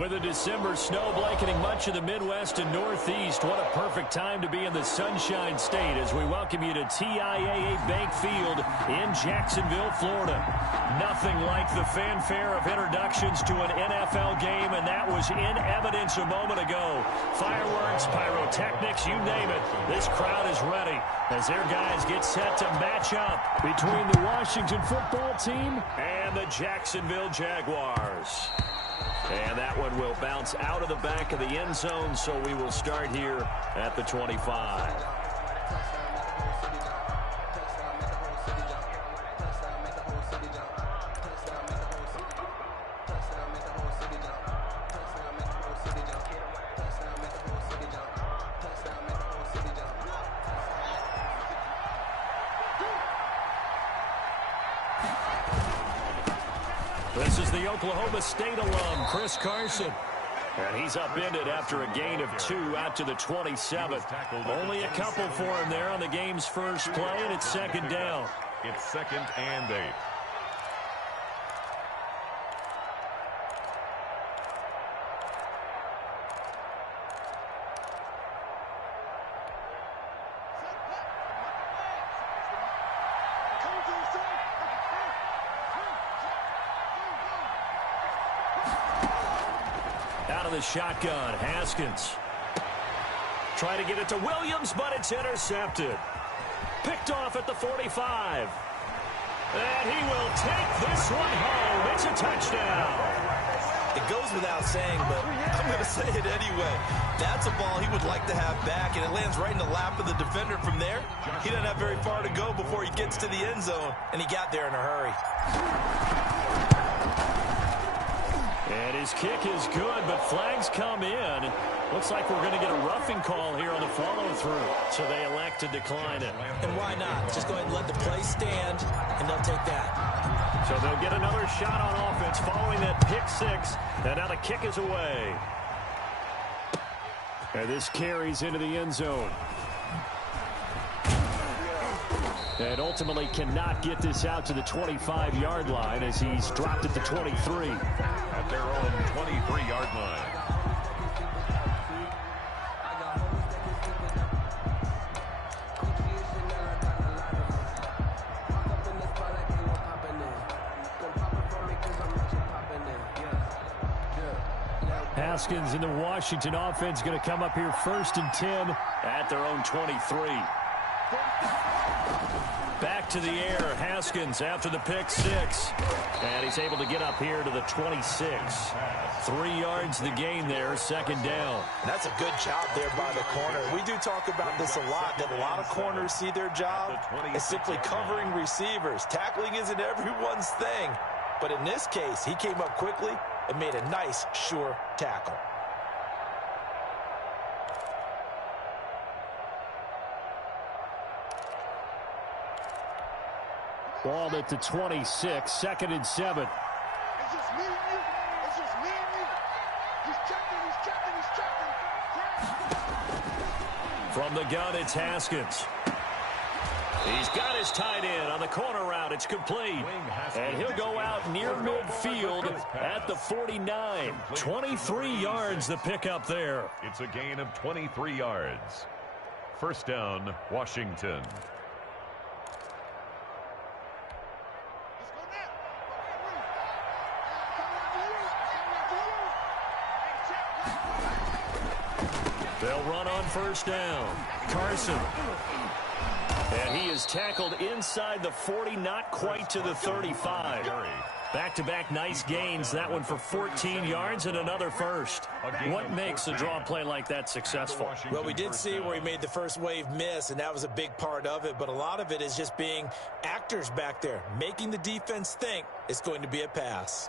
With a December snow blanketing much of the Midwest and Northeast, what a perfect time to be in the Sunshine State as we welcome you to TIAA Bank Field in Jacksonville, Florida. Nothing like the fanfare of introductions to an NFL game, and that was in evidence a moment ago. Fireworks, pyrotechnics, you name it. This crowd is ready as their guys get set to match up between the Washington football team and the Jacksonville Jaguars. And that one will bounce out of the back of the end zone, so we will start here at the 25. This is the Oklahoma State alum, Chris Carson. And he's upended after a gain of 2 out to the 27. Only a couple for him there on the game's first play, and it's second down. It's 2nd and 8. Out of the shotgun, Haskins. Try to get it to Williams, but it's intercepted. Picked off at the 45. And he will take this one home. It's a touchdown. It goes without saying, but I'm going to say it anyway. That's a ball he would like to have back, and it lands right in the lap of the defender from there. He doesn't have very far to go before he gets to the end zone, and he got there in a hurry. And his kick is good, but flags come in. Looks like we're going to get a roughing call here on the follow-through, so they elect to decline it. And why not? Just go ahead and let the play stand, and they'll take that. So they'll get another shot on offense following that pick six, and now the kick is away. And this carries into the end zone. And ultimately cannot get this out to the 25-yard line as he's dropped at the 23. At their own 23-yard line. Haskins and the Washington offense going to come up here 1st and 10 at their own 23. Back to the air, Haskins after the pick six. And he's able to get up here to the 26. 3 yards the gain there, second down. That's a good job there by the corner. We do talk about this a lot, that a lot of corners see their job as simply covering receivers. Tackling isn't everyone's thing. But in this case, he came up quickly and made a nice, sure tackle. Ball at the 26, 2nd and 7. It's just me and you. It's just me and you. He's checking. From the gun, it's Haskins. He's got his tight end on the corner route. It's complete. And he'll go out near midfield at the 49. 23 yards the pickup there. It's a gain of 23 yards. First down, Washington. They'll run on first down. Carson. And he is tackled inside the 40, not quite to the 35. Back-to-back nice gains. That one for 14 yards and another first. What makes a draw play like that successful? Well, we did see where he made the first wave miss, and that was a big part of it. But a lot of it is just being actors back there, making the defense think it's going to be a pass.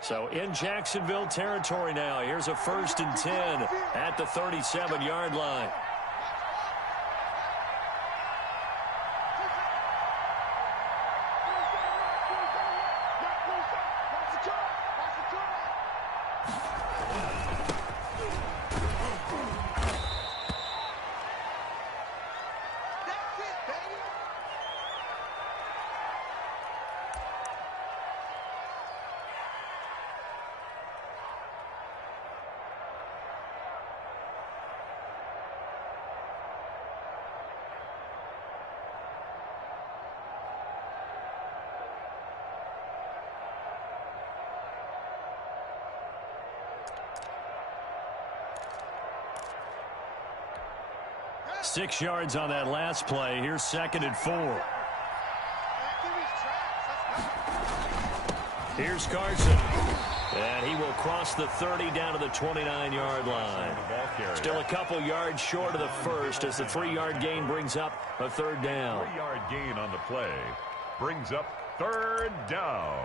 So in Jacksonville territory now. Here's a 1st and 10 at the 37-yard line. 6 yards on that last play. Here's 2nd and 4. Here's Carson. And he will cross the 30 down to the 29-yard line. Still a couple yards short of the first as the 3-yard gain brings up a 3rd down. 3-yard gain on the play brings up 3rd down.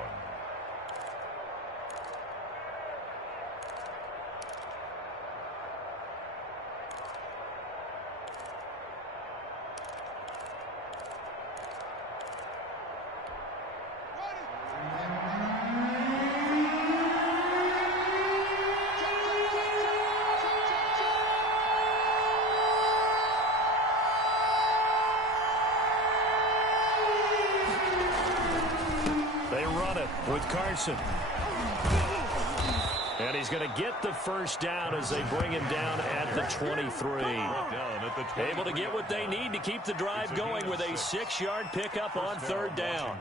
With Carson. And he's going to get the 1st down as they bring him down at the 23. Able to get what they need to keep the drive going with a 6-yard pickup on 3rd down.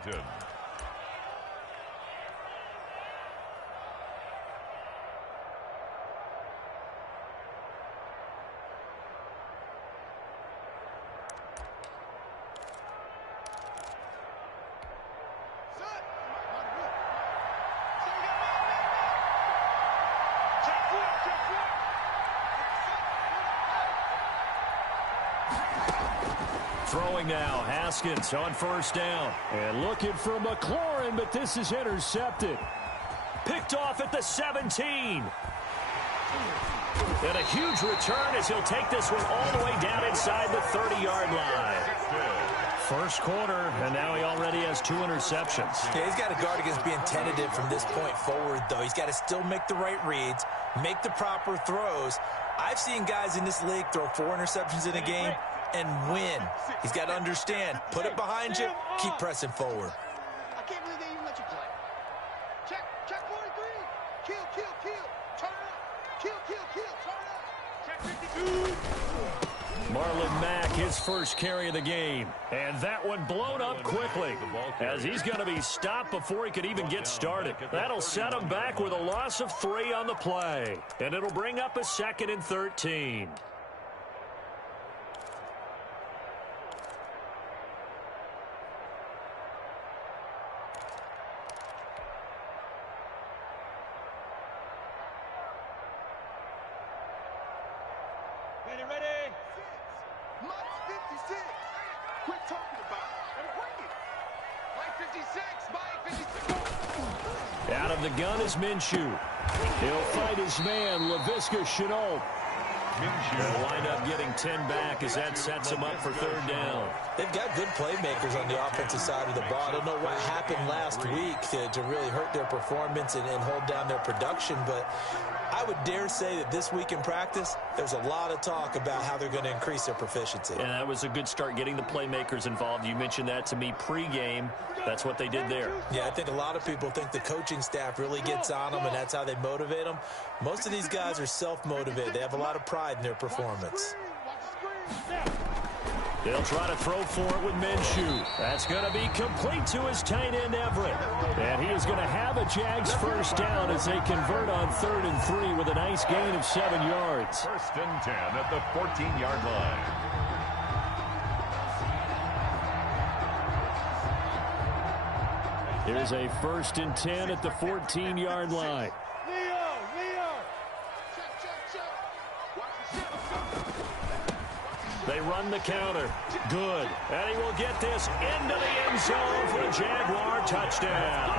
Throwing now, Haskins on 1st down. And looking for McLaurin, but this is intercepted. Picked off at the 17. And a huge return as he'll take this one all the way down inside the 30-yard line. 1st quarter, and now he already has 2 interceptions. Yeah, he's got to guard against being tentative from this point forward, though. He's got to still make the right reads, make the proper throws. I've seen guys in this league throw 4 interceptions in a game and win. He's got to understand, put it behind you, keep pressing forward. I can't believe they even let you play. Check 43. Kill, turn it up. Kill, turn it up. Check 52. Marlon Mack, his 1st carry of the game. And that one blown up quickly as he's going to be stopped before he could even get started. That'll set him back with a loss of 3 on the play. And it'll bring up a 2nd and 13. Ready. Mike 56. Quit talking about it and bring it. Mike 56. Out of the gun is Minshew. He'll fight his man, Laviska Shenault. They'll wind up getting 10 back as that sets him up for 3rd down. They've got good playmakers on the offensive side of the ball. I don't know what happened last week to really hurt their performance and hold down their production, but I would dare say that this week in practice, there's a lot of talk about how they're going to increase their proficiency. And that was a good start getting the playmakers involved. You mentioned that to me pregame. That's what they did there. Yeah, I think a lot of people think the coaching staff really gets on them, and that's how they motivate them. Most of these guys are self-motivated. They have a lot of pride in their performance. They'll try to throw for it with Minshew. That's going to be complete to his tight end, Everett. And he is going to have a Jags 1st down as they convert on 3rd and 3 with a nice gain of 7 yards. 1st and 10 at the 14-yard line. Here's a 1st and 10 at the 14-yard line. They run the counter. Good. And he will get this into the end zone for a Jaguar touchdown.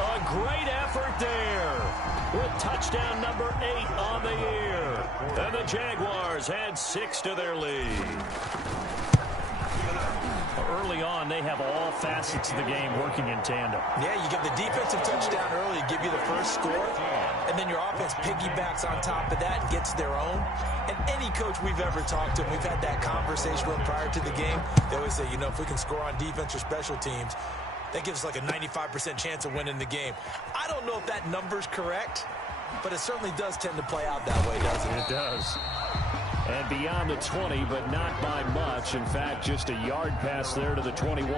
A great effort there with touchdown number 8 on the year. And the Jaguars add 6 to their lead. Early on, they have all facets of the game working in tandem. Yeah, you get the defensive touchdown early, give you the 1st score, and then your offense piggybacks on top of that and gets their own. And any coach we've ever talked to, we've had that conversation with prior to the game, they always say, you know, if we can score on defense or special teams, that gives us like a 95% chance of winning the game. I don't know if that number's correct, but it certainly does tend to play out that way, doesn't it? It does. And beyond the 20, but not by much. In fact, just a yard pass there to the 21.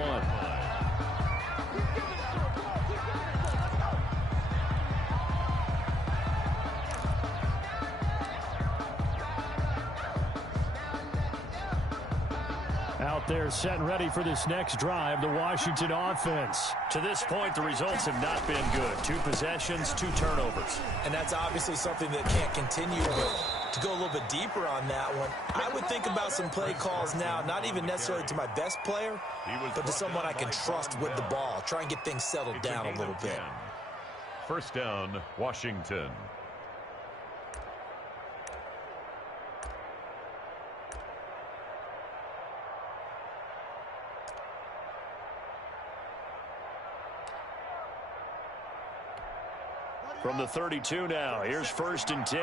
Out there set and ready for this next drive, the Washington offense. To this point, the results have not been good. 2 possessions, 2 turnovers. And that's obviously something that can't continue, but to go a little bit deeper on that one, I would think about some play calls now, not even necessarily to my best player, but to someone I can trust with the ball. Try and get things settled down a little bit. First down, Washington. From the 32 now, here's 1st and 10.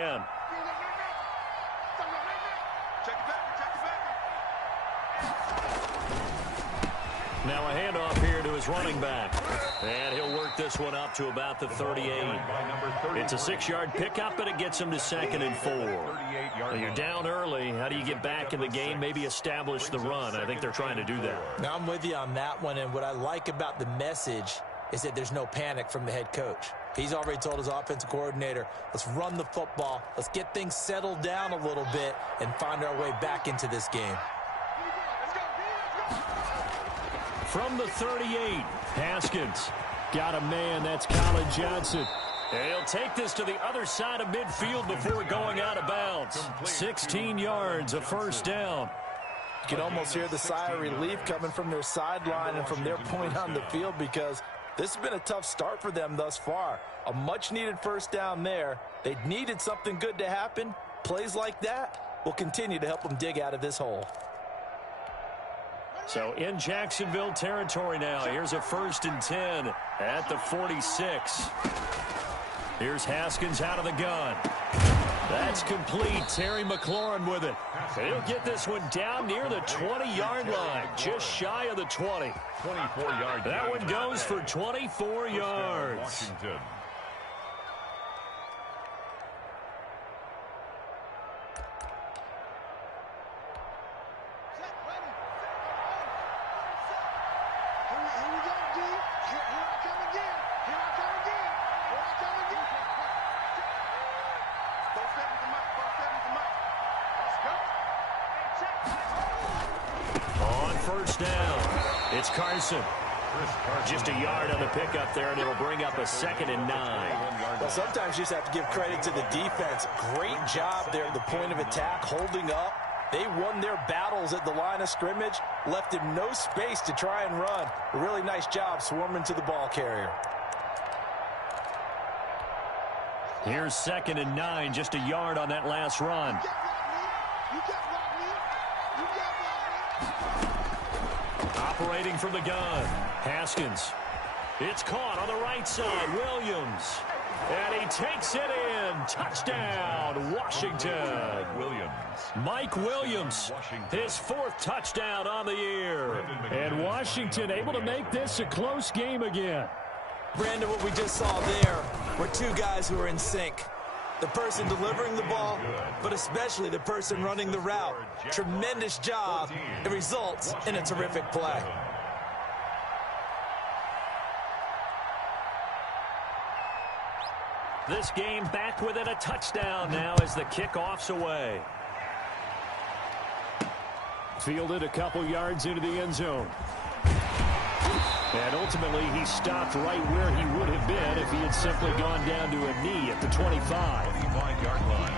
Now a handoff here to his running back. And he'll work this one up to about the 38. It's a 6-yard pickup, and it gets him to 2nd and 4. Well, you're down early. How do you get back in the game, maybe establish the run? I think they're trying to do that. Now I'm with you on that one, and what I like about the message is that there's no panic from the head coach. He's already told his offensive coordinator, let's run the football, let's get things settled down a little bit and find our way back into this game. From the 38, Haskins got a man. That's Colin Johnson. And he'll take this to the other side of midfield before going out of bounds. 16 yards, a 1st down. You can almost hear the sigh of relief coming from their sideline and from their point on the field, because this has been a tough start for them thus far. A much-needed 1st down there. They needed something good to happen. Plays like that will continue to help them dig out of this hole. So in Jacksonville territory now. Here's a 1st and 10 at the 46. Here's Haskins out of the gun. That's complete. Terry McLaurin with it. He'll get this one down near the 20-yard line, just shy of the 20. 24 yards. That one goes for 24 yards. Washington. On 1st down, it's Carson. Just a yard on the pickup there, and it'll bring up a 2nd and 9. Well, sometimes you just have to give credit to the defense. Great job there at the point of attack, holding up. They won their battles at the line of scrimmage, left him no space to try and run. A really nice job swarming to the ball carrier. Here's 2nd and 9, just a yard on that last run. Operating from the gun, Haskins. It's caught on the right side, Williams. And he takes it in. Touchdown, Washington. Mike Williams, his 4th touchdown on the year. And Washington able to make this a close game again. Brandon, what we just saw there were 2 guys who are in sync. The person delivering the ball, but especially the person running the route. Tremendous job. It results in a terrific play. This game back within a touchdown now as the kickoff's away. Fielded a couple yards into the end zone. And ultimately, he stopped right where he would have been if he had simply gone down to a knee at the 25. 25-yard line.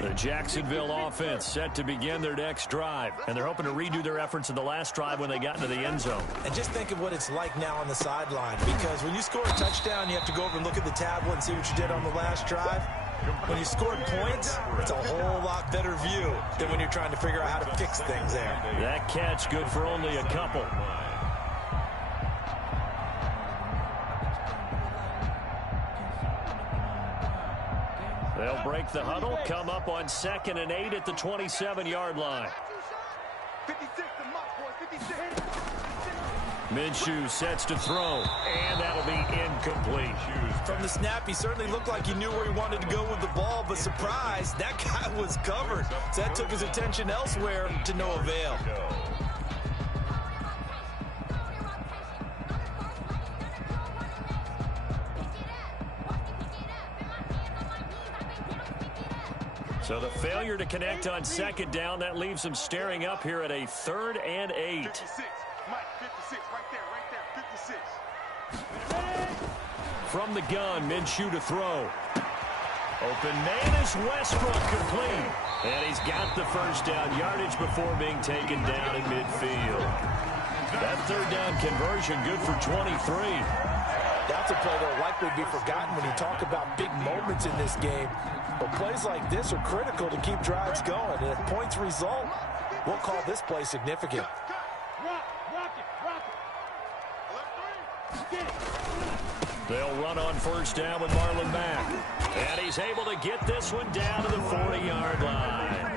The Jacksonville offense set to begin their next drive, and they're hoping to redo their efforts in the last drive when they got into the end zone. And just think of what it's like now on the sideline, because when you score a touchdown, you have to go over and look at the tablet and see what you did on the last drive. When you scored points, it's a whole lot better view than when you're trying to figure out how to fix things there. That catch good for only a couple. They'll break the huddle, come up on 2nd and 8 at the 27-yard line. Minshew sets to throw, and that'll be incomplete. From the snap, he certainly looked like he knew where he wanted to go with the ball, but surprise, that guy was covered. So that took his attention elsewhere to no avail. So the failure to connect on second down, that leaves him staring up here at a 3rd and 8. 56. Mike, 56. Right there, 56. From the gun, Minshew to throw. Open man is Westbrook, complete. And he's got the first down yardage before being taken down in midfield. That 3rd down conversion good for 23. That's a play that will likely be forgotten when you talk about big moments in this game. But plays like this are critical to keep drives going. And if points result, we'll call this play significant. They'll run on first down with Marlon Mack. And he's able to get this one down to the 40-yard line.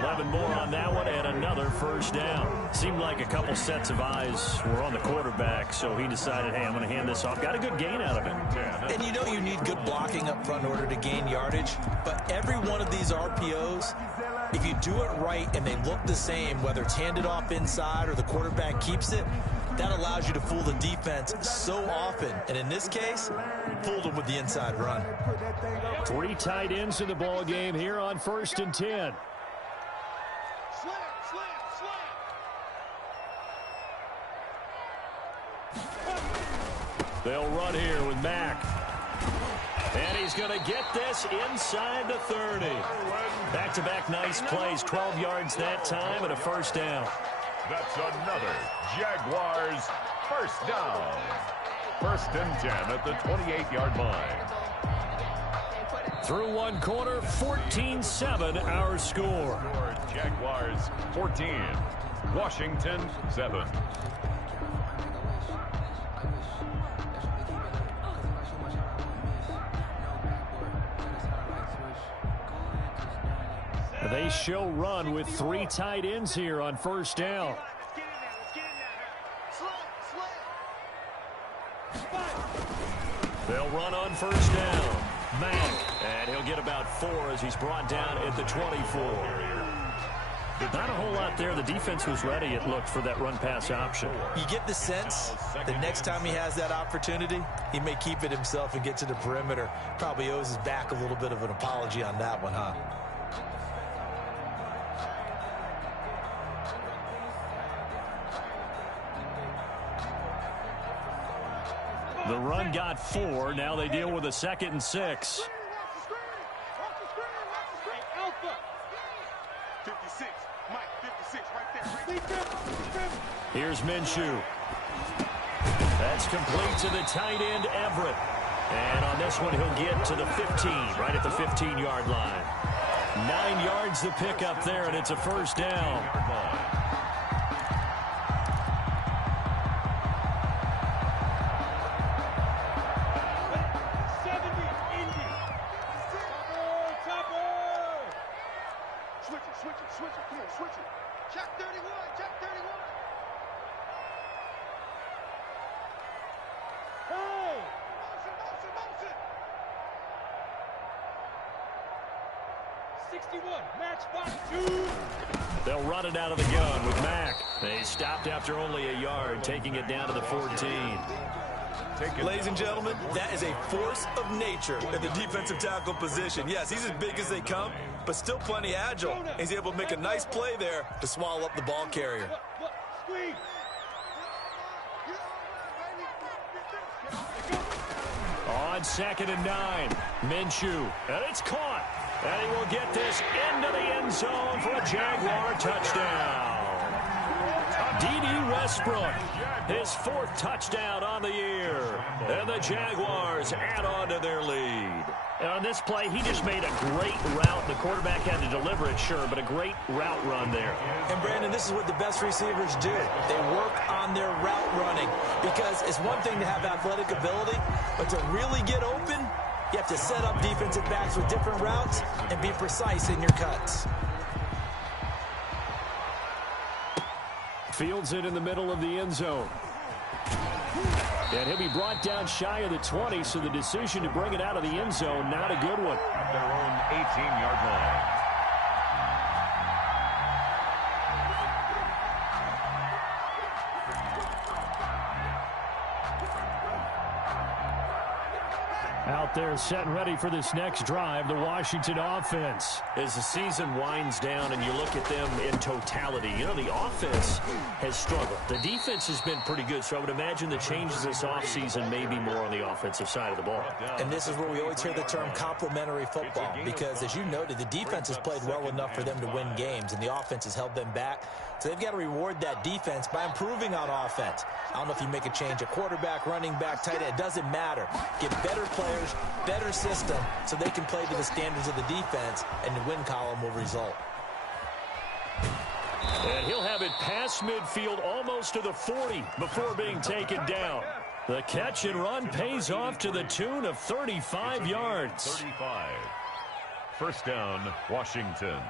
11 more on that one and another first down. Seemed like a couple sets of eyes were on the quarterback, so he decided, hey, I'm going to hand this off. Got a good gain out of it. And you know you need good blocking up front in order to gain yardage, but every one of these RPOs, if you do it right and they look the same, whether it's handed off inside or the quarterback keeps it, that allows you to fool the defense so often. And in this case, fooled them with the inside run. 3 tight ends in the ball game here on 1st and 10. They'll run here with Mack. And he's going to get this inside the 30. Back-to-back nice plays, 12 yards that time and a first down. That's another Jaguars first down. 1st and 10 at the 28-yard line. Through one quarter, 14-7 our score. Jaguars 14, Washington 7. They show run with 3 tight ends here on first down. They'll run on first down. Mack, and he'll get about 4 as he's brought down at the 24. Not a whole lot there. The defense was ready, it looked, for that run-pass option. You get the sense that next time he has that opportunity, he may keep it himself and get to the perimeter. Probably owes his back a little bit of an apology on that one, huh? The run got 4. Now they deal with a 2nd and 6. 56. Mike, 56 right there. Here's Minshew. That's complete to the tight end, Everett. And on this one, he'll get to the 15, right at the 15-yard line. 9 yards to pick up there, and it's a first down. Switch it. Come on, switch it. Check 31. Check 31. Hey! Motion. 61. Match box 2. They'll run it out of the gun with Mack. They stopped after only a yard, taking it down to the 14. Ladies and gentlemen, that is a force of nature in the defensive tackle position. Yes, he's as big as they come, but still plenty agile. He's able to make a nice play there to swallow up the ball carrier. On 2nd and 9, Minshew, and it's caught. And he will get this into the end zone for a Jaguar touchdown. D.D. Westbrook, his 4th touchdown on the year. And the Jaguars add on to their lead. And on this play, he just made a great route. The quarterback had to deliver it, sure, but a great route run there. And, Brandon, this is what the best receivers do. They work on their route running because it's one thing to have athletic ability, but to really get open, you have to set up defensive backs with different routes and be precise in your cuts. Fields it in the middle of the end zone. And he'll be brought down shy of the 20, so the decision to bring it out of the end zone, not a good one. At their own 18-yard line. Out there set and ready for this next drive, the Washington offense. As the season winds down and you look at them in totality, you know, the offense has struggled. The defense has been pretty good, so I would imagine the changes this offseason may be more on the offensive side of the ball. And this is where we always hear the term complementary football, because as you noted, the defense has played well enough for them to win games, and the offense has held them back. So they've got to reward that defense by improving on offense. I don't know if you make a change at quarterback, running back, tight end. It doesn't matter. Get better players, better system, so they can play to the standards of the defense, and the win column will result. And he'll have it past midfield almost to the 40 before being taken down. The catch and run pays off to the tune of 35 yards. 35. First down, Washington.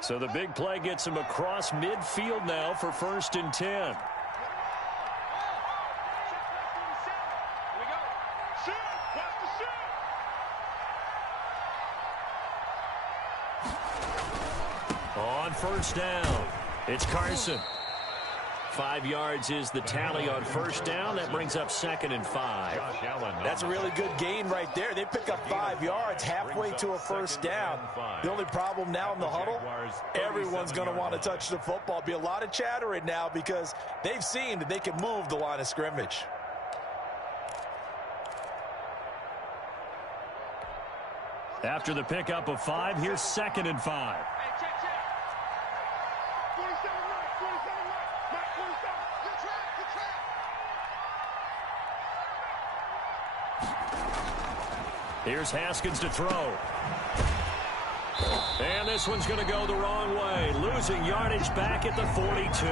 So the big play gets him across midfield now for 1st and 10. On 1st down, it's Carson. 5 yards is the tally on 1st down. That brings up 2nd and 5. That's a really good gain right there. They pick up 5 yards halfway to a 1st down. The only problem now in the huddle, everyone's going to want to touch the football. Be a lot of chattering now because they've seen that they can move the line of scrimmage. After the pickup of 5, here's 2nd and 5. Here's Haskins to throw. And this one's going to go the wrong way. Losing yardage back at the 42.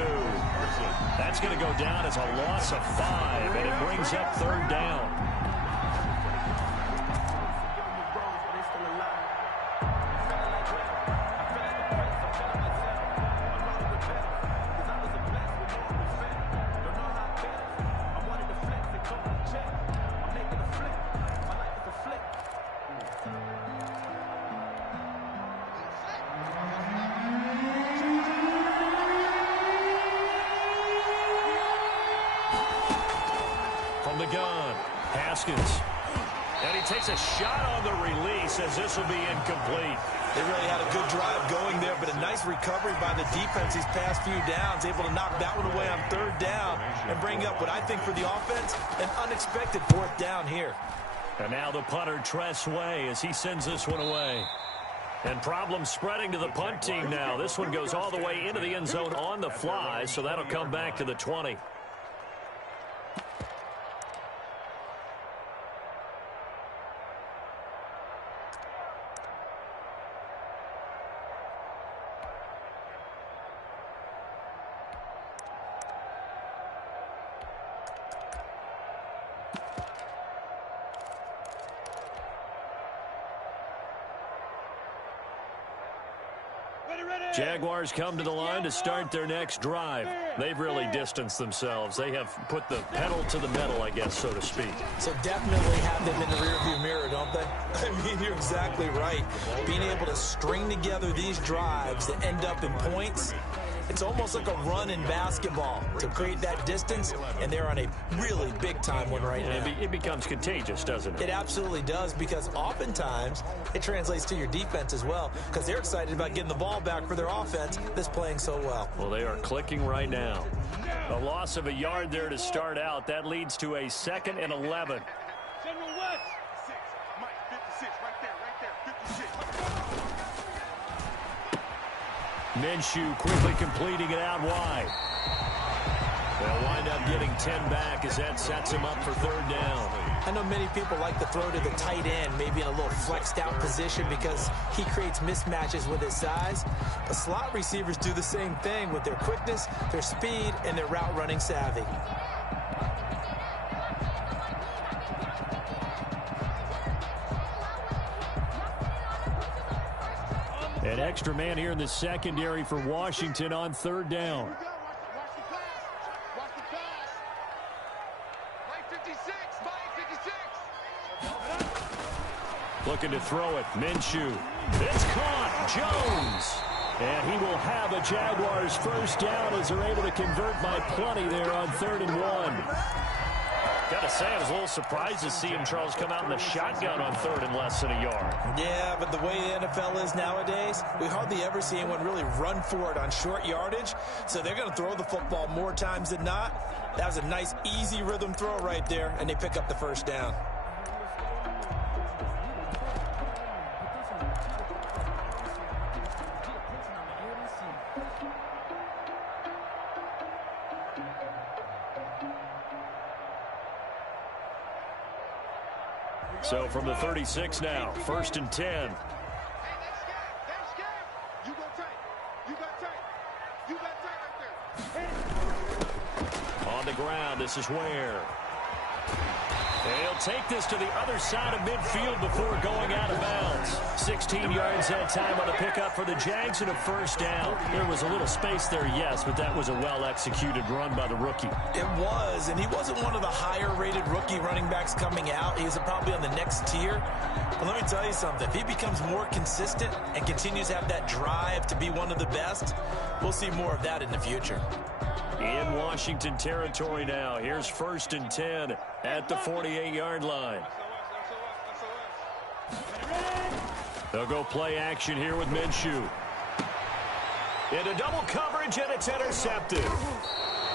That's going to go down as a loss of 5, and it brings up 3rd down. The gun, Haskins, and he takes a shot on the release as this will be incomplete. They really had a good drive going there, but a nice recovery by the defense these past few downs, able to knock that one away on 3rd down and bring up what I think for the offense, an unexpected 4th down here. And now the punter Tress Way as he sends this one away. And problems spreading to the punt team now. This one goes all the way into the end zone on the fly, so that'll come back to the 20. Jaguars come to the line to start their next drive. They've really distanced themselves. They have put the pedal to the metal, I guess, so to speak. So definitely have them in the rearview mirror, don't they? I mean, you're exactly right. Being able to string together these drives that end up in points, it's almost like a run in basketball to create that distance, and they're on a really big-time one right now. It becomes contagious, doesn't it? It absolutely does, because oftentimes it translates to your defense as well, because they're excited about getting the ball back for their offense that's playing so well. Well, they are clicking right now. A loss of a yard there to start out. That leads to a 2nd and 11. General West. 6. Mike, 56, right there, 56. Minshew quickly completing it out wide. They'll wind up getting 10 back as that sets him up for 3rd down. I know many people like to throw to the tight end, maybe in a little flexed out position because he creates mismatches with his size. But slot receivers do the same thing with their quickness, their speed, and their route running savvy. extra man here in the secondary for Washington on third down. Watch the pass. Watch the pass. Mike 56. Mike 56. Looking to throw it. Minshew. It's caught. Jones. And he will have a Jaguars first down as they're able to convert by plenty there on 3rd and 1. Got to say, I was a little surprised to see him, Charles, come out in the shotgun on 3rd and less than a yard. Yeah, but the way the NFL is nowadays, we hardly ever see anyone really run for it on short yardage. So they're going to throw the football more times than not. That was a nice, easy rhythm throw right there, and they pick up the first down. So from the 36 now, 1st and 10. Hey, that's scary. You go tight. You got tight. You got tight right there. On the ground, this is Ware. And he'll take this to the other side of midfield before going out of bounds. 16 yards that time on the pickup for the Jags and a first down. There was a little space there, yes, but that was a well-executed run by the rookie. It was, and he wasn't one of the higher-rated rookie running backs coming out. He's probably on the next tier. But let me tell you something. If he becomes more consistent and continues to have that drive to be one of the best, we'll see more of that in the future. In Washington territory now. Here's 1st and 10 at the 48-yard line. They'll go play action here with Minshew. Into double coverage, and it's intercepted.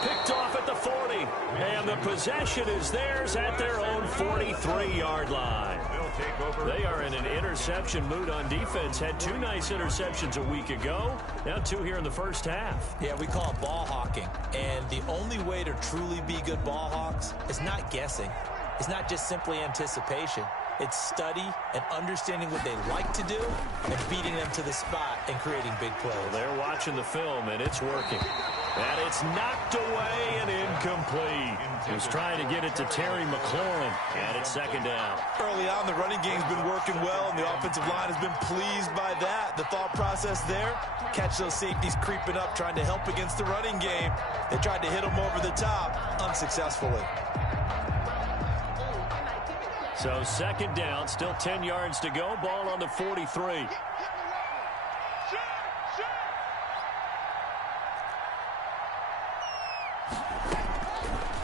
Picked off at the 40. And the possession is theirs at their own 43-yard line. They are in an interception mood on defense. Had 2 nice interceptions a week ago. Now 2 here in the first half. Yeah, we call it ball hawking. And the only way to truly be good ball hawks is not guessing. It's not just simply anticipation. It's study and understanding what they like to do and beating them to the spot and creating big plays. Well, they're watching the film, and it's working. And it's knocked away and incomplete. He was trying to get it to Terry McLaurin, and it's 2nd down. Early on, the running game's been working well, and the offensive line has been pleased by that. The thought process there, catch those safeties creeping up, trying to help against the running game. They tried to hit them over the top, unsuccessfully. So 2nd down, still 10 yards to go. Ball on the 43.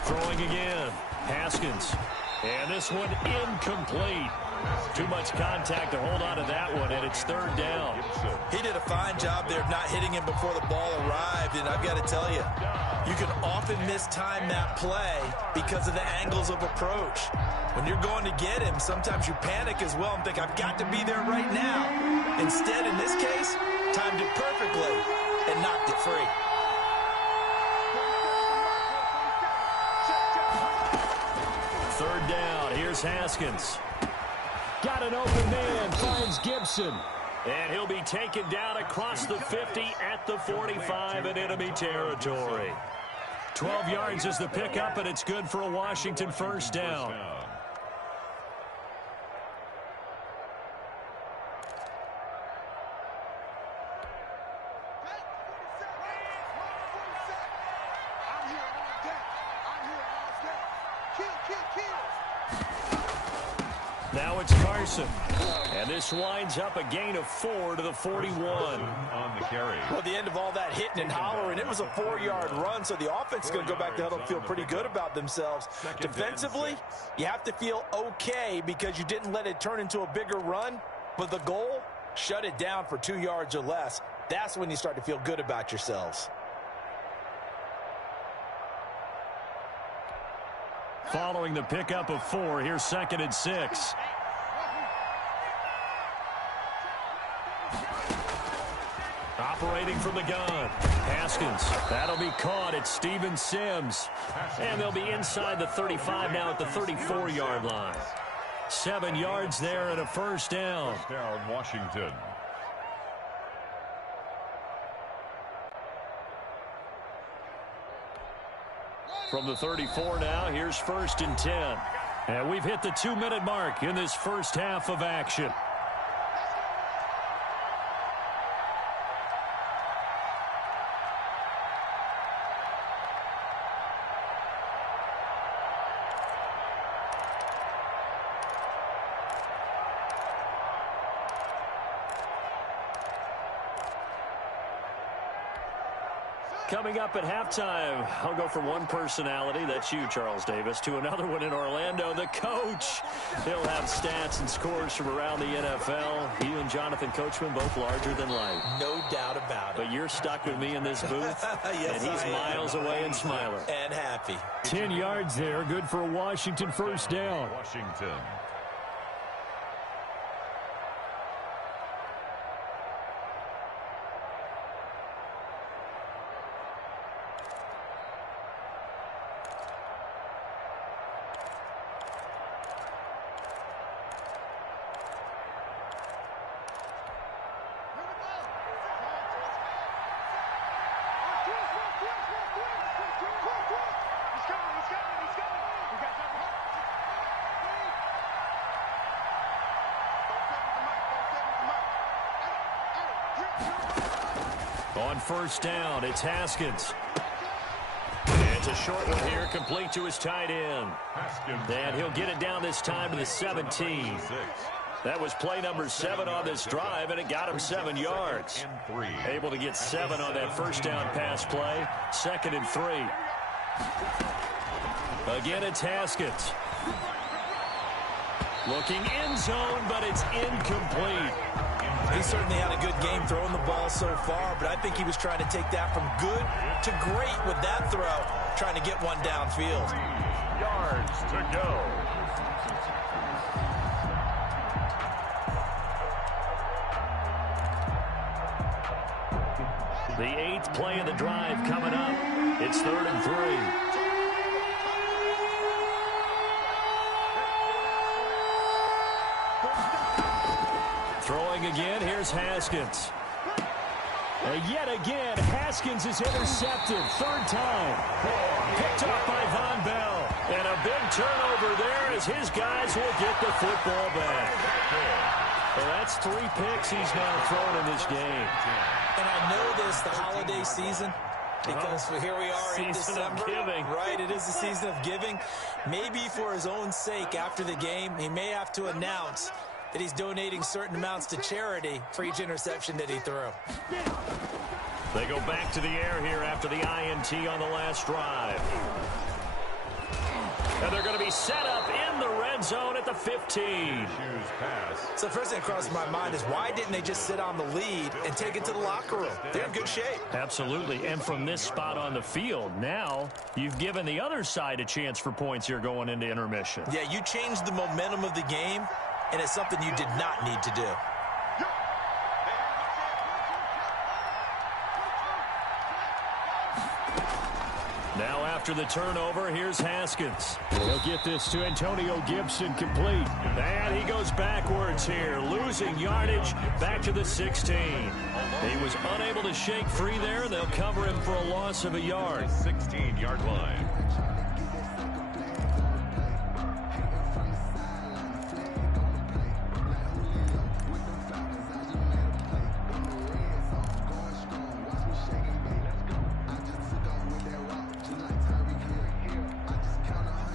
Throwing again. Haskins. And this one incomplete. Too much contact to hold on to that one, and it's 3rd down. He did a fine job there of not hitting him before the ball arrived, and I've got to tell you, you can often mistime that play because of the angles of approach. When you're going to get him, sometimes you panic as well and think, I've got to be there right now. Instead, in this case, timed it perfectly and knocked it free. Third down. Here's Haskins. Got an open man. Finds Gibson. And he'll be taken down across the 50 at the 45 in enemy territory. 12 yards is the pickup, and it's good for a Washington first down. Now it's Carson. And this winds up a gain of 4 to the 41. On the carry. Well, the end of all that hitting and hollering, it was a 4-yard run, so the offense is going to go back to huddle and feel pretty good about themselves. Defensively, you have to feel okay because you didn't let it turn into a bigger run, but the goal, shut it down for 2 yards or less. That's when you start to feel good about yourselves. Following the pickup of 4, here's 2nd and 6. Operating from the gun. Haskins. That'll be caught at Steven Sims. And they'll be inside the 35 now at the 34-yard line. 7 yards there and a first down. First down, Washington. From the 34 now, here's 1st and 10. And we've hit the 2-minute mark in this first half of action. coming up at halftime. I'll go from one personality, that's you, Charles Davis, to another one in Orlando, the coach. He'll have stats and scores from around the NFL. You and Jonathan Coachman both larger than life. No doubt about it. But you're stuck with me in this booth, yes, and he's miles away and smiling. And happy. 10 yards there, good for a Washington first down. Washington. On first down, it's Haskins. It's a short one here, complete to his tight end. And he'll get it down this time to the 17. That was play number 7 on this drive, and it got him 7 yards. Able to get 7 on that first down pass play. 2nd and 3. Again, it's Haskins. Looking end zone, but it's incomplete. He certainly had a good game throwing the ball so far, but I think he was trying to take that from good to great with that throw, trying to get one downfield. 3 yards to go. The 8th play of the drive coming up. It's 3rd and 3. Throwing again, here's Haskins. Yet again, Haskins is intercepted. 3rd time. Picked off by Von Bell. And a big turnover there as his guys will get the football back. Well, that's 3 picks he's now thrown in this game. And I know this, the holiday season, because here we are in December. Season of giving. Right, it is the season of giving. Maybe for his own sake after the game, he may have to announce that he's donating certain amounts to charity for each interception that he threw. They go back to the air here after the INT on the last drive. And they're going to be set up in the red zone at the 15. So first thing that crossed my mind is why didn't they just sit on the lead and take it to the locker room? They're in good shape. Absolutely. And from this spot on the field, now you've given the other side a chance for points here going into intermission. Yeah, you changed the momentum of the game, and it's something you did not need to do. Now after the turnover, here's Haskins. He'll get this to Antonio Gibson complete. And he goes backwards here, losing yardage back to the 16. He was unable to shake free there. They'll cover him for a loss of a yard. 16-yard line.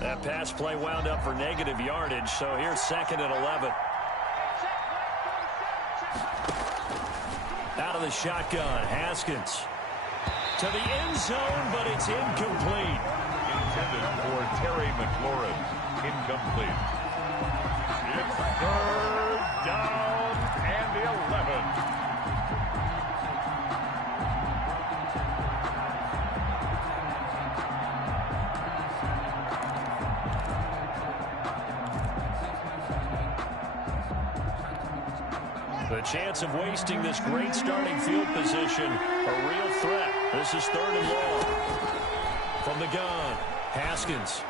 That pass play wound up for negative yardage, so here's 2nd and 11. Out of the shotgun, Haskins. To the end zone, but it's incomplete. Intended for Terry McLaurin. Incomplete. It's 3rd down and 11. The chance of wasting this great starting field position, a real threat. This is 3rd and long. From the gun, Haskins.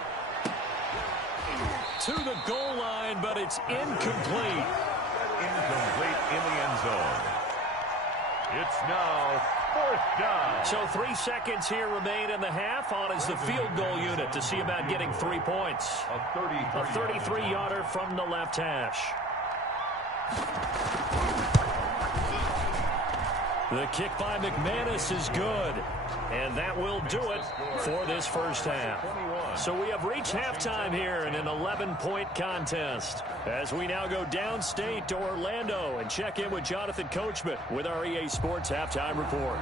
To the goal line, but it's incomplete. Incomplete in the end zone. It's now 4th down. So 3 seconds here remain in the half. On is the field goal unit to see about getting 3 points. A 33-yarder from the left hash. The kick by McManus is good. And that will do it for this first half. So we have reached halftime here in an 11-point contest. As we now go downstate to Orlando and check in with Jonathan Coachman with our EA Sports Halftime Report.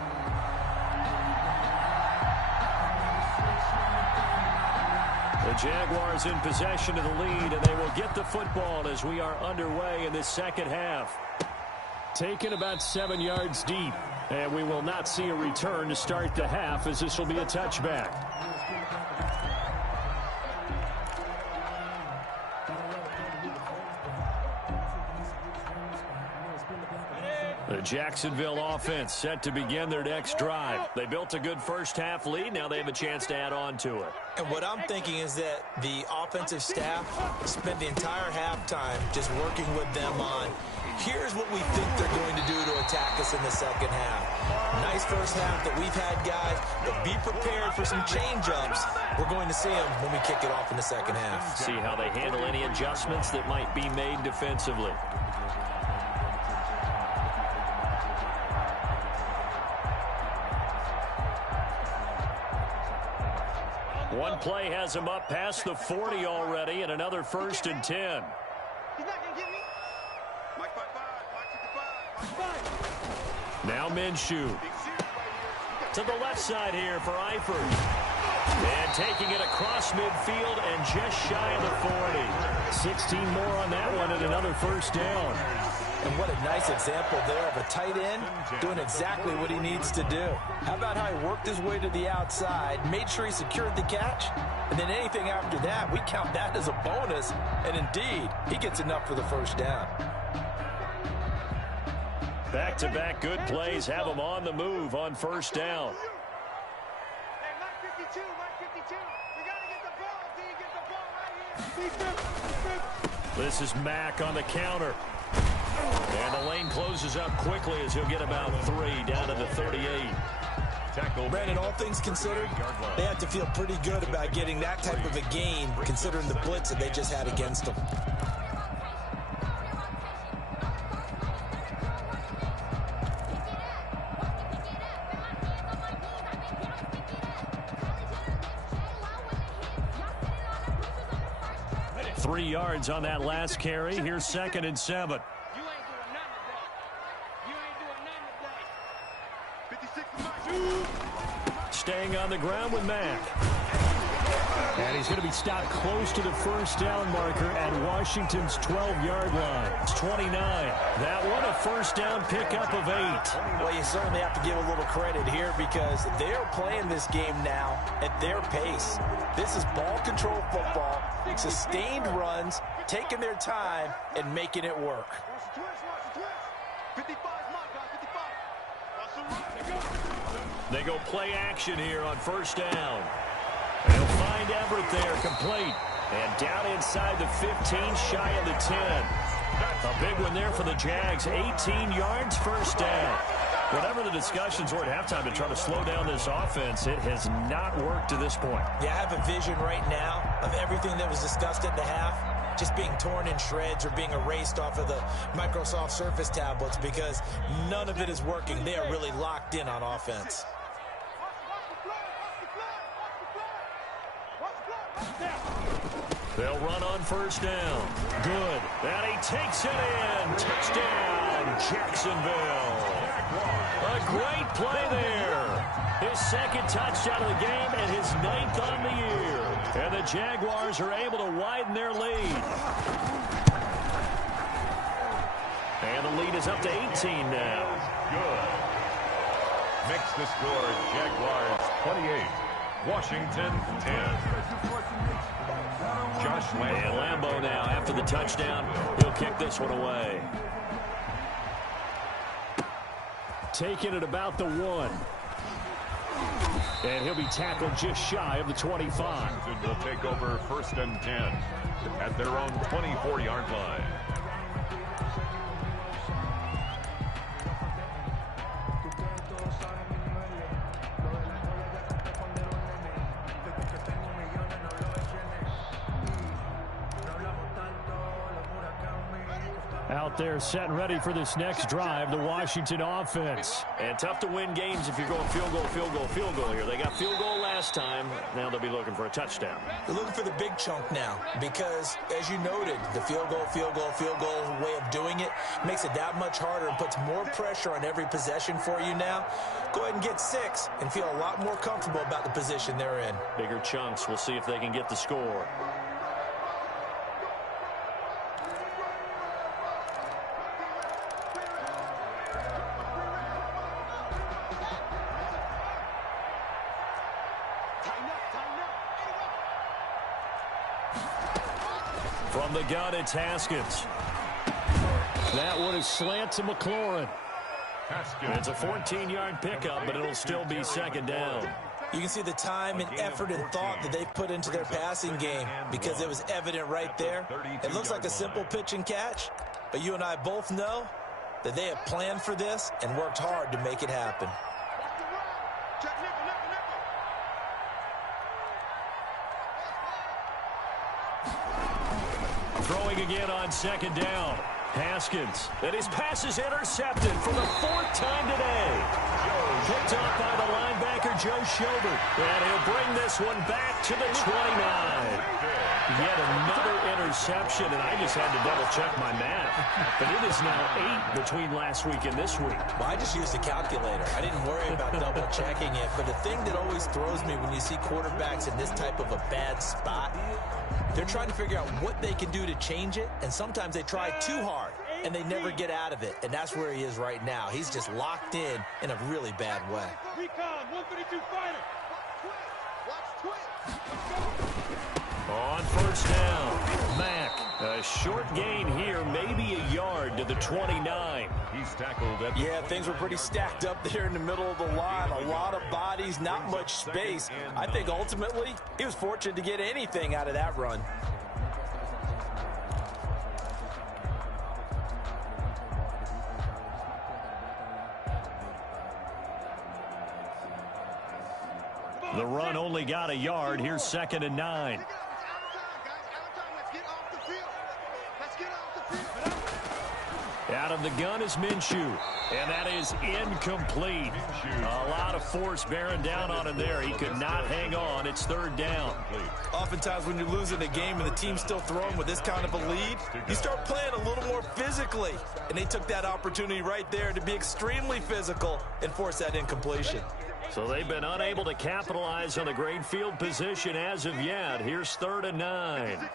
The Jaguars in possession of the lead, and they will get the football as we are underway in this second half. Taken about 7 yards deep, and we will not see a return to start the half as this will be a touchback. The Jacksonville offense set to begin their next drive. They built a good first-half lead. Now they have a chance to add on to it. And what I'm thinking is that the offensive staff spent the entire halftime just working with them on, here's what we think they're going to do to attack us in the second half. Nice first half that we've had, guys, but be prepared for some change-ups. We're going to see them when we kick it off in the second half. See how they handle any adjustments that might be made defensively. One play has him up past the 40 already, and another 1st and 10. He's not going to get me. Mike 5-5, Mike 55, Mike 5. Now Minshew. To the left side here for Eifert. And taking it across midfield and just shy of the 40. 16 more on that one and another 1st down. And what a nice example there of a tight end doing exactly what he needs to do. How about how he worked his way to the outside, made sure he secured the catch, and then anything after that, we count that as a bonus. And indeed, he gets enough for the 1st down. Back-to-back good plays have them on the move on 1st down. Hey, Mike 52, Mike 52. We got to get the ball, D. Get the ball right here. This is Mack on the counter. And the lane closes up quickly as he'll get about 3 down to the 38. Brandon, all things considered, they have to feel pretty good about getting that type of a gain considering the blitz that they just had against them. Three yards on that last carry. Here's 2nd and 7. Staying on the ground with Mack. And he's going to be stopped close to the 1st down marker at Washington's 12-yard line. It's 29. That one a 1st down pickup of 8. Well, you certainly have to give a little credit here because they're playing this game now at their pace. This is ball control football, sustained runs, taking their time, and making it work. 55, They go play action here on 1st down. They'll find Everett there, complete. And down inside the 15, shy of the 10. A big one there for the Jags. 18 yards, 1st down. Whatever the discussions were at halftime to try to slow down this offense, it has not worked to this point. Yeah, I have a vision right now of everything that was discussed at the half just being torn in shreds or being erased off of the Microsoft Surface tablets because none of it is working. They are really locked in on offense. They'll run on 1st down. Good. And he takes it in. Touchdown, Jacksonville. A great play there. His 2nd touchdown of the game and his 9th on the year. And the Jaguars are able to widen their lead. And the lead is up to 18 now. Good. Makes the score Jaguars 28, Washington 10. Josh And Lambeau now, after the touchdown, he'll kick this one away. Taking it about the 1. And he'll be tackled just shy of the 25. Washington will take over 1st and 10 at their own 24-yard line. Out there set and ready for this next drive, the Washington offense. And tough to win games if you're going field goal, field goal, field goal here. They got field goal last time. Now they'll be looking for a touchdown. They're looking for the big chunk now because, as you noted, the field goal way of doing it makes it that much harder and puts more pressure on every possession for you now. go ahead and get 6 and feel a lot more comfortable about the position they're in. Bigger chunks. We'll see if they can get the score. From the gun, it's Haskins. That one is slant to McLaurin. It's a 14-yard pickup, but it'll still be second down. You can see the time and effort and thought that they've put into their passing game because it was evident right there. It looks like a simple pitch and catch, but you and I both know that they have planned for this and worked hard to make it happen. Throwing again on second down. Haskins. And his pass is intercepted for the 4th time today. Picked off by the linebacker, Joe Schobert. And he'll bring this one back to the 29. Yet another interception, and I just had to double-check my math. But it is now 8 between last week and this week. Well, I just used a calculator. I didn't worry about double-checking it. But the thing that always throws me when you see quarterbacks in this type of a bad spot, they're trying to figure out what they can do to change it, and sometimes they try too hard, and they never get out of it. And that's where he is right now. He's just locked in a really bad way. Recon, 132 fighter. On first down, Mack. A short gain here, maybe a yard to the 29. He's tackled at Yeah, things were pretty stacked up there in the middle of the line. A lot of bodies, not much space. I think ultimately he was fortunate to get anything out of that run. The run only got a yard. Here's 2nd and 9. Out of the gun is Minshew, and that is incomplete. A lot of force bearing down on him there. He could not hang on. It's 3rd down. Oftentimes when you're losing a game and the team's still throwing with this kind of a lead, you start playing a little more physically. And they took that opportunity right there to be extremely physical and force that incompletion. So they've been unable to capitalize on the great field position as of yet. Here's 3rd and 9.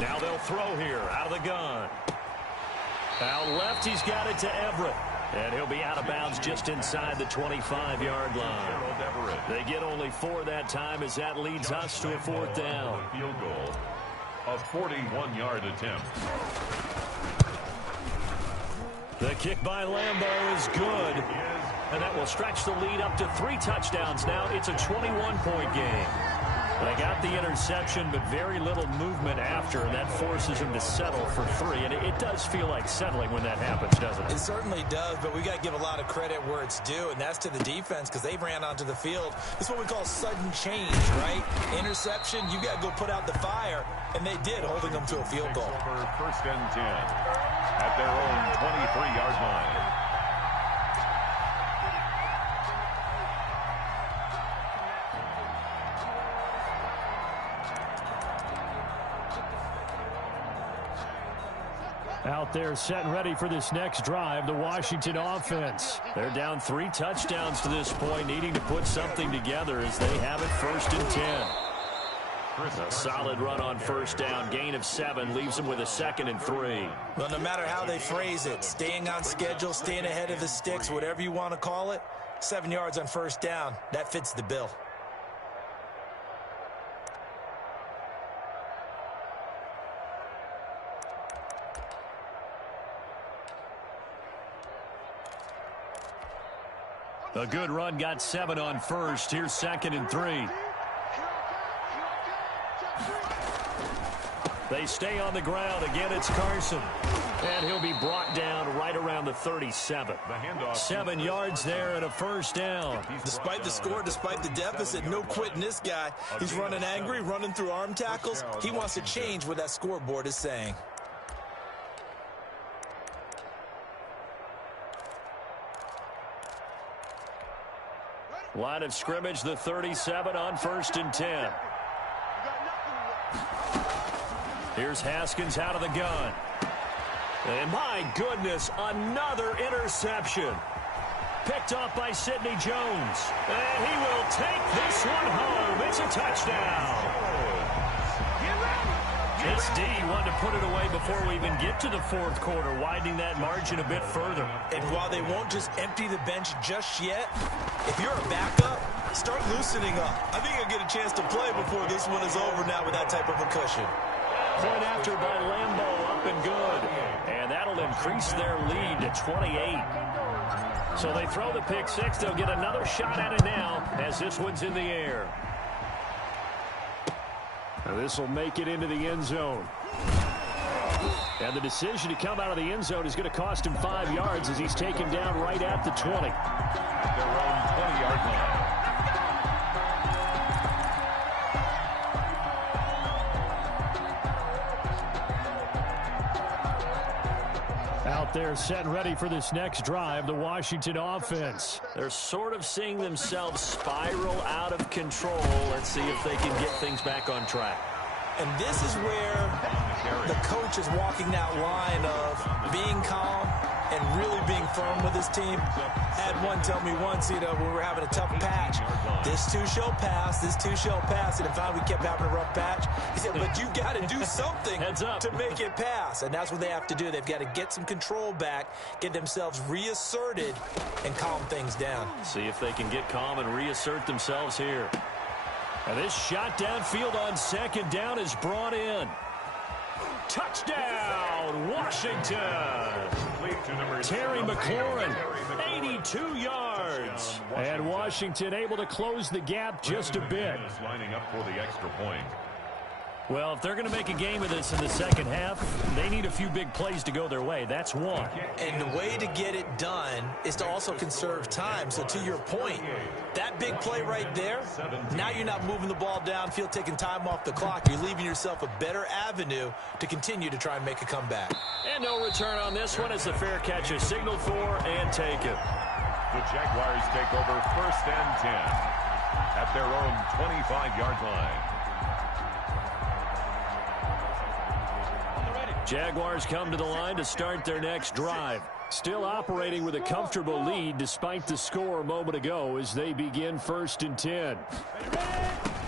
Now they'll throw here out of the gun. Out left, he's got it to Everett. And he'll be out of bounds just inside the 25-yard line. They get only 4 that time as that leads us to a 4th down. Field goal, a 41-yard attempt. The kick by Lambeau is good. And that will stretch the lead up to 3 touchdowns now. It's a 21-point game. They got the interception, but very little movement after, and that forces him to settle for 3. And it does feel like settling when that happens, doesn't it? It certainly does, but we got to give a lot of credit where it's due, and that's to the defense because they ran onto the field. It's what we call sudden change, right? Interception, you got to go put out the fire, and they did, holding them to a field goal. First and 10 at their own 23-yard line. Out there set and ready for this next drive, the Washington offense. They're down 3 touchdowns to this point, needing to put something together as they have it 1st and 10. A solid run on first down, gain of 7, leaves them with a 2nd and 3. Well, no matter how they phrase it, staying on schedule, staying ahead of the sticks, whatever you want to call it, 7 yards on first down, that fits the bill. A good run got 7 on first. Here's 2nd and 3. They stay on the ground. Again, it's Carson. And he'll be brought down right around the 37. 7 yards there and a first down. Despite the score, despite the deficit, no quitting this guy. He's running angry, running through arm tackles. He wants to change what that scoreboard is saying. Line of scrimmage, the 37 on 1st and 10. Here's Haskins out of the gun. And my goodness, another interception. Picked off by Sidney Jones. And he will take this one home. It's a touchdown. This D wanted to put it away before we even get to the fourth quarter, widening that margin a bit further. And while they won't just empty the bench just yet, if you're a backup, start loosening up. I think you'll get a chance to play before this one is over now with that type of a cushion. Point after by Lambeau, up and good. And that'll increase their lead to 28. So they throw the pick six. They'll get another shot at it now as this one's in the air. Now this will make it into the end zone. And the decision to come out of the end zone is going to cost him 5 yards as he's taken down right at the 20. Their own 20-yard line. Out there set and ready for this next drive, the Washington offense. They're sort of seeing themselves spiral out of control. Let's see if they can get things back on track. And this is where the coach is walking that line of being calm and really being firm with his team. I had one tell me once, when we were having a tough patch, this too shall pass, this too shall pass. And finally we kept having a rough patch. He said, but you got to do something to make it pass. And that's what they have to do. They've got to get some control back, get themselves reasserted, and calm things down. See if they can get calm and reassert themselves here. And this shot downfield on second down is brought in. Touchdown, Washington. Terry McLaurin, 82 yards. And Washington able to close the gap just a bit. Lining up for the extra point. Well, if they're going to make a game of this in the second half, they need a few big plays to go their way. That's one. And the way to get it done is to also conserve time. So to your point, that big play right there, now you're not moving the ball downfield, taking time off the clock. You're leaving yourself a better avenue to continue to try and make a comeback. And no return on this one as the fair catch is signaled for and taken. The Jaguars take over 1st and 10 at their own 25-yard line. Jaguars come to the line to start their next drive. Still operating with a comfortable lead despite the score a moment ago as they begin 1st and 10.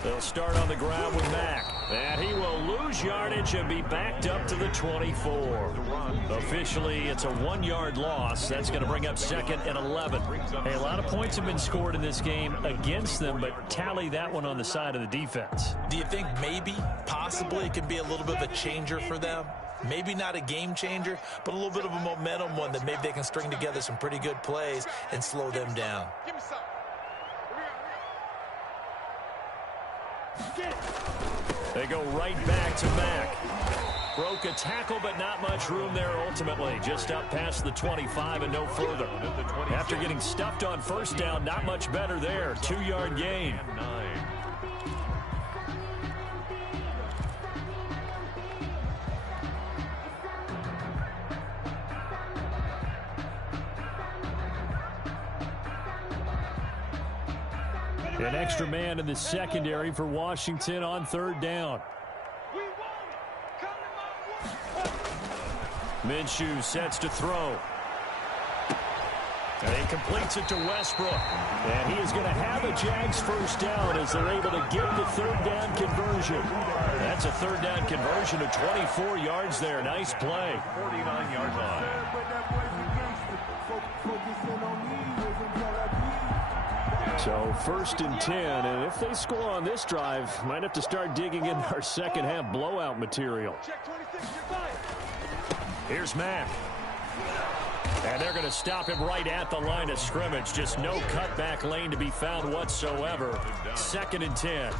They'll start on the ground with Mack. And he will lose yardage and be backed up to the 24. Officially, it's a 1-yard loss. That's going to bring up 2nd and 11. Hey, a lot of points have been scored in this game against them, but tally that one on the side of the defense. Do you think maybe, possibly, it could be a little bit of a changer for them? Maybe not a game changer, but a little bit of a momentum one that maybe they can string together some pretty good plays and slow them down. They go right back to Mack. Broke a tackle, but not much room there ultimately. Just up past the 25 and no further. After getting stuffed on 1st down, not much better there. 2-yard gain. An extra man in the secondary for Washington on 3rd down. Minshew sets to throw. And he completes it to Westbrook. And he is going to have a Jags 1st down as they're able to get the 3rd down conversion. That's a 3rd down conversion of 24 yards there. Nice play. 49-yard line. So 1st and 10, and if they score on this drive, might have to start digging in our second half blowout material. Here's Mack. And they're going to stop him right at the line of scrimmage. Just no cutback lane to be found whatsoever. 2nd and 10.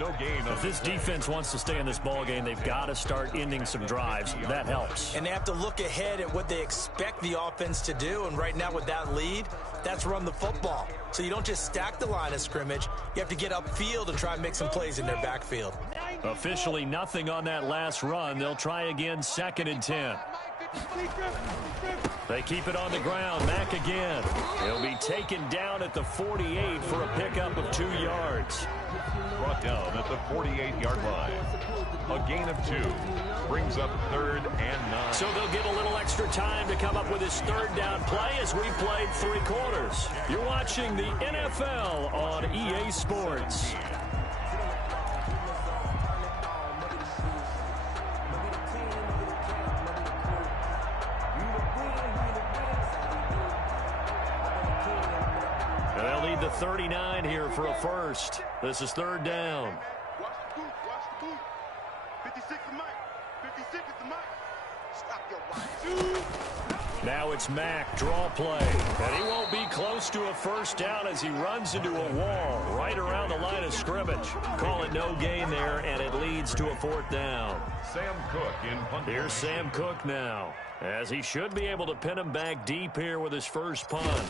No gain. If this defense wants to stay in this ball game, they've got to start ending some drives. That helps. And they have to look ahead at what they expect the offense to do. And right now with that lead, that's run the football. So you don't just stack the line of scrimmage. You have to get upfield and try and make some plays in their backfield. Officially nothing on that last run. They'll try again 2nd and 10. They keep it on the ground. Mack again. He'll be taken down at the 48 for a pickup of 2 yards. Brought down at the 48-yard line. A gain of 2 brings up 3rd and 9. So they'll get a little extra time to come up with his 3rd down play as we played 3 quarters. You're watching the NFL on EA Sports. They'll need the 39 here for a first. This is 3rd down. Watch the boot. Watch the boot. 56 is Mike. 56 is the Mike. Stop your watch. Now it's Mack, draw play. And he won't be close to a first down as he runs into a wall right around the line of scrimmage. Call it no gain there, and it leads to a 4th down. Sam Cook in punt. Here's Sam Cook now, as he should be able to pin him back deep here with his first punt.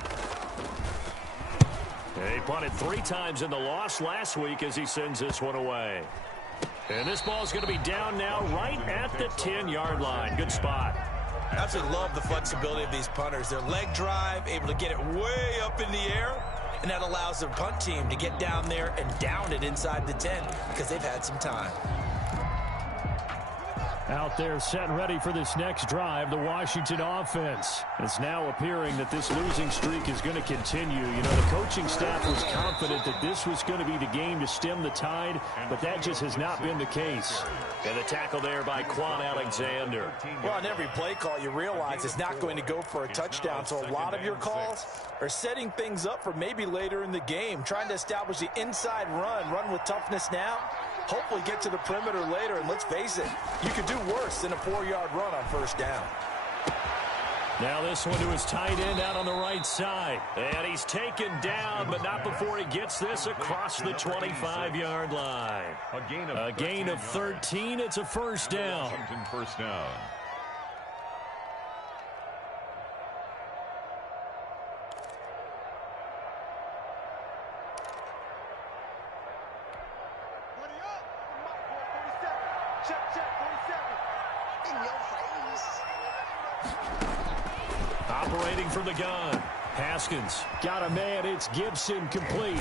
He punted 3 times in the loss last week as he sends this one away. And this ball's going to be down now right at the 10-yard line. Good spot. I absolutely love the flexibility of these punters. Their leg drive, able to get it way up in the air, and that allows their punt team to get down there and down it inside the 10 because they've had some time. Out there set and ready for this next drive, the Washington offense. It's now appearing that this losing streak is going to continue. You know, the coaching staff was confident that this was going to be the game to stem the tide, but that just has not been the case. And the tackle there by Quan Alexander. Well, on every play call, you realize it's not going to go for a touchdown, so a lot of your calls are setting things up for maybe later in the game, trying to establish the inside run with toughness now. Hopefully get to the perimeter later, and let's face it, you could do worse than a 4-yard run on first down. Now this one to his tight end out on the right side. And he's taken down, but not before he gets this across the 25-yard line. A gain of 13. It's a first down. Washington first down. Operating from the gun. Haskins got a man. It's Gibson complete.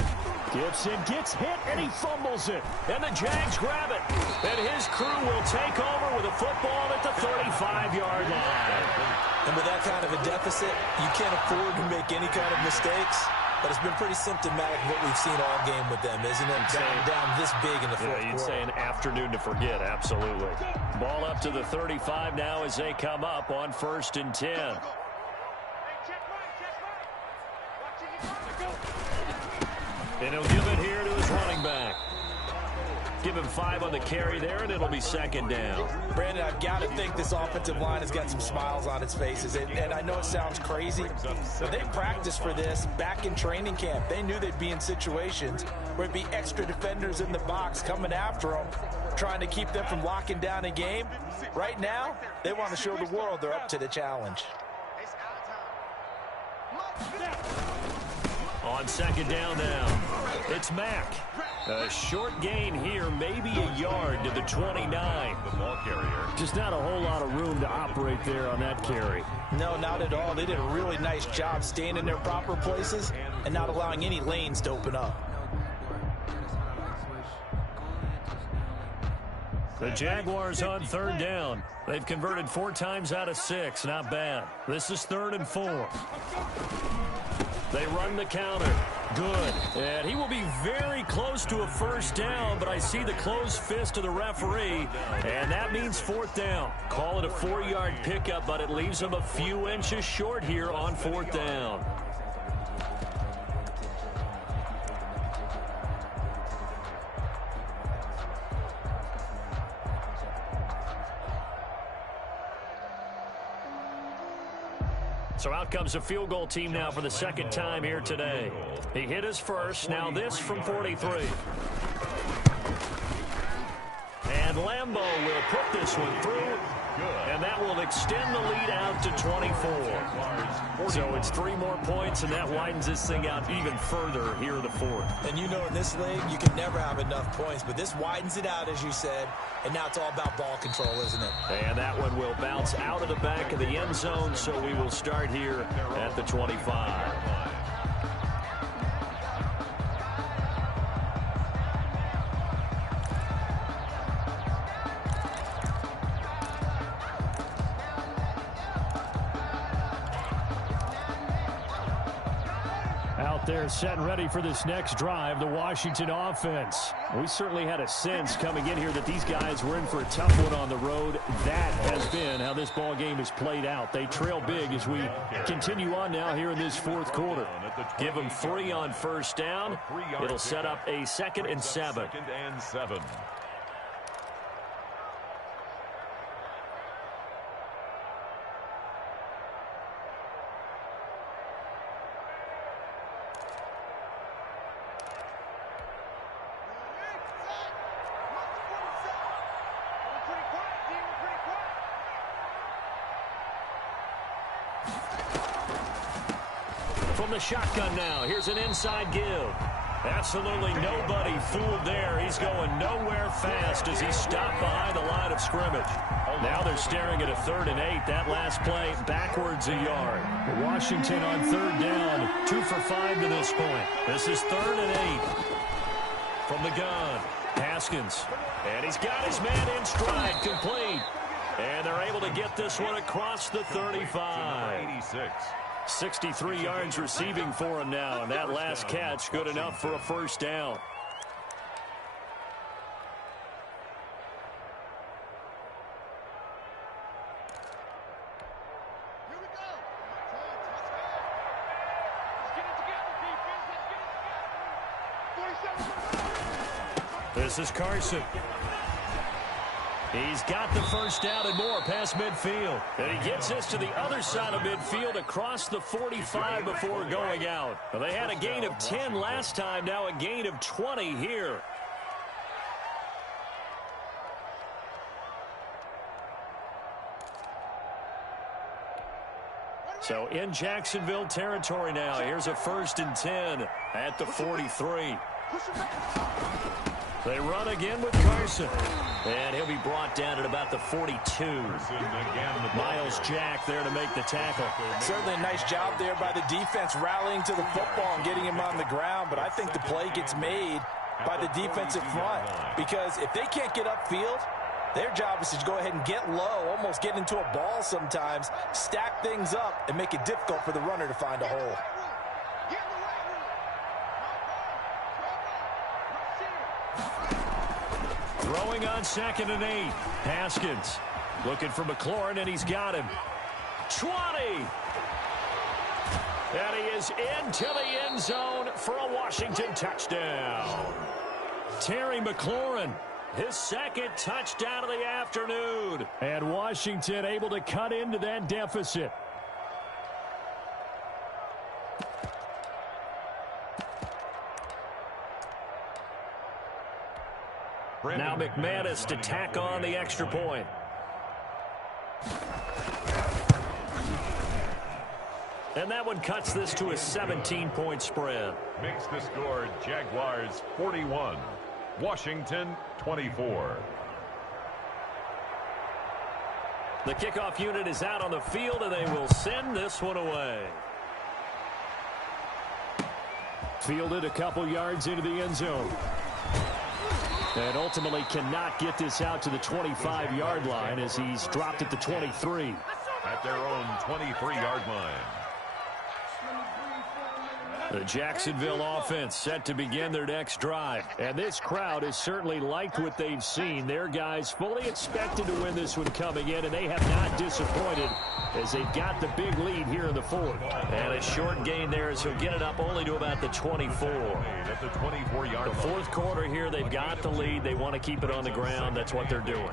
Gibson gets hit, and he fumbles it. And the Jags grab it. And his crew will take over with a football at the 35-yard line. And with that kind of a deficit, you can't afford to make any kind of mistakes. But it's been pretty symptomatic of what we've seen all game with them, isn't it? Down this big in the fourth quarter. You'd say an afternoon to forget, absolutely. Ball up to the 35 now as they come up on 1st and 10. And he'll give it here to his running back. Give him 5 on the carry there, and it'll be 2nd down. Brandon, I've got to think this offensive line has got some smiles on its faces. And I know it sounds crazy, but they practiced for this back in training camp. They knew they'd be in situations where it'd be extra defenders in the box coming after them, trying to keep them from locking down a game. Right now, they want to show the world they're up to the challenge. On 2nd down now, it's Mack. A short gain here, maybe a yard to the 29. The ball carrier. Just not a whole lot of room to operate there on that carry. No, not at all. They did a really nice job staying in their proper places and not allowing any lanes to open up. The Jaguars on 3rd down. They've converted 4 times out of 6. Not bad. This is 3rd and 4. They run the counter. Good. And he will be very close to a first down, but I see the closed fist of the referee, and that means 4th down. Call it a 4-yard pickup, but it leaves him a few inches short here on 4th down. So out comes a field goal team now for the 2nd time here today. He hit his first. Now this from 43. And Lambeau will put this one through. And that will extend the lead out to 24. So it's 3 more points, and that widens this thing out even further here in the fourth. And you know in this league, you can never have enough points, but this widens it out, as you said, and now it's all about ball control, isn't it? And that one will bounce out of the back of the end zone, so we will start here at the 25. Out there set and ready for this next drive, the Washington offense. We certainly had a sense coming in here that these guys were in for a tough one on the road. That has been how this ball game has played out. They trail big as we continue on now here in this fourth quarter. Give them 3 on first down. It'll set up a 2nd and 7. From the shotgun now, here's an inside give. Absolutely nobody fooled there. He's going nowhere fast as he's stopped behind the line of scrimmage. Now they're staring at a 3rd and 8. That last play backwards a yard. Washington on 3rd down, 2 for 5 to this point. This is 3rd and 8. From the gun, Haskins. And he's got his man in stride, complete. And they're able to get this one across the 35. 63 yards receiving for him now, and that last catch good enough for a first down. Here we go. Let's get it together, defense. Let's get it together. 47. This is Carson. He's got the first down and more past midfield. And he gets this to the other side of midfield across the 45 before going out. Well, they had a gain of 10 last time, now a gain of 20 here. So in Jacksonville territory now, here's a 1st and 10 at the 43. They run again with Carson. And he'll be brought down at about the 42. Miles Jack there to make the tackle. Certainly a nice job there by the defense rallying to the football and getting him on the ground. But I think the play gets made by the defensive front. Because if they can't get upfield, their job is to go ahead and get low, almost get into a ball sometimes, stack things up, and make it difficult for the runner to find a hole. Throwing on 2nd and 8. Haskins looking for McLaurin, and he's got him. 20. And he is into the end zone for a Washington touchdown. Terry McLaurin, his 2nd touchdown of the afternoon. And Washington able to cut into that deficit. Now McManus to tack on the extra point. And that one cuts this to a 17-point spread. Makes the score Jaguars 41, Washington 24. The kickoff unit is out on the field, and they will send this one away. Fielded a couple yards into the end zone. And ultimately cannot get this out to the 25-yard line as he's dropped at the 23. At their own 23-yard line. The Jacksonville offense set to begin their next drive. And this crowd has certainly liked what they've seen. Their guys fully expected to win this one coming in, and they have not disappointed as they've got the big lead here in the fourth. And a short gain there as he'll get it up only to about the 24. At the 24-yard line. The fourth quarter here, they've got the lead. They want to keep it on the ground. That's what they're doing.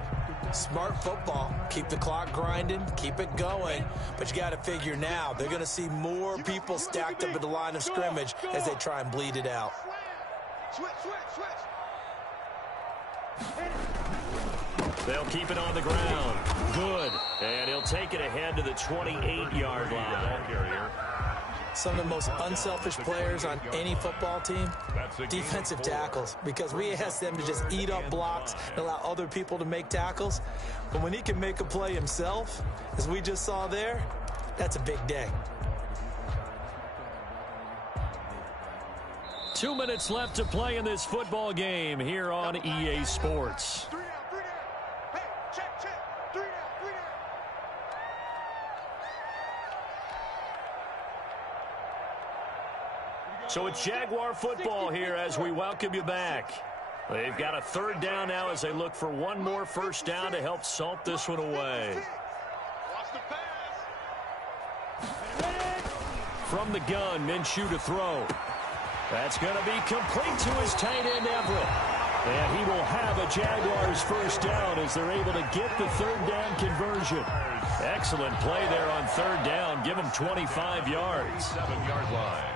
Smart football. Keep the clock grinding. Keep it going. But you got to figure now, they're going to see more people stacked up at the line of scrimmage as they try and bleed it out. Switch. They'll keep it on the ground. Good. And he'll take it ahead to the 28-yard line. some of the most unselfish players on any football team? Defensive tackles, because we ask them to just eat up blocks and allow other people to make tackles. But when he can make a play himself, as we just saw there, that's a big day. 2 minutes left to play in this football game here on EA Sports. So it's Jaguar football here as we welcome you back. They've got a third down now as they look for one more first down to help salt this one away. From the gun, Minshew to throw. That's going to be complete to his tight end, Everett. And he will have a Jaguars first down as they're able to get the third down conversion. Excellent play there on third down. Give him 25 yards. 7-yard line.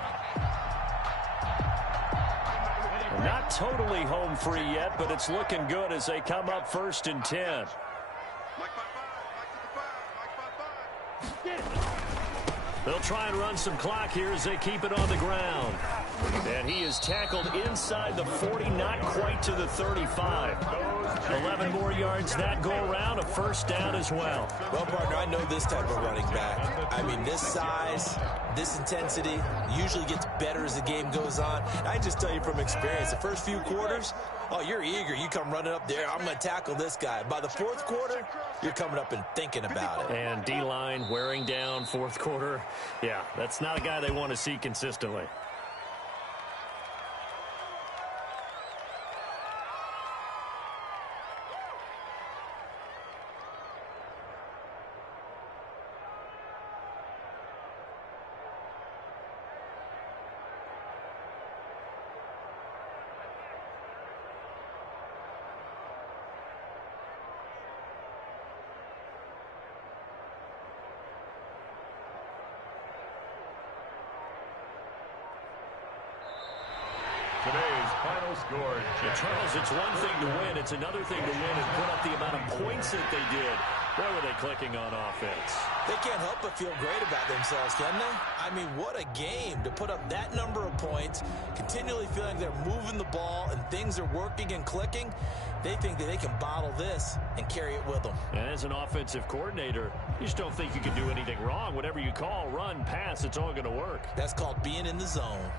Not totally home free yet, but it's looking good as they come up 1st and 10. They'll try and run some clock here as they keep it on the ground. And he is tackled inside the 40, not quite to the 35. 11 more yards that go around, a first down as well. Well, partner, I know this type of running back. I mean, this size, this intensity usually gets better as the game goes on. I just tell you from experience, the first few quarters, oh, you're eager. You come running up there, I'm going to tackle this guy. By the fourth quarter, you're coming up and thinking about it. And D-line wearing down fourth quarter. Yeah, that's not a guy they want to see consistently. Today's final score. Charles, it's one thing to win. It's another thing to win and put up the amount of points that they did. Boy, were they clicking on offense. They can't help but feel great about themselves, can they? I mean, what a game to put up that number of points, continually feeling they're moving the ball and things are working and clicking. They think that they can bottle this and carry it with them. And as an offensive coordinator, you just don't think you can do anything wrong. Whatever you call, run, pass, it's all going to work. That's called being in the zone.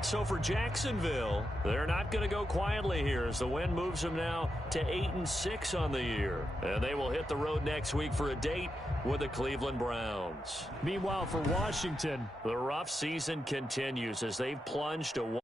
So for Jacksonville, they're not going to go quietly here as the win moves them now to 8-6 on the year. And they will hit the road next week for a date with the Cleveland Browns. Meanwhile, for Washington, the rough season continues as they've plunged to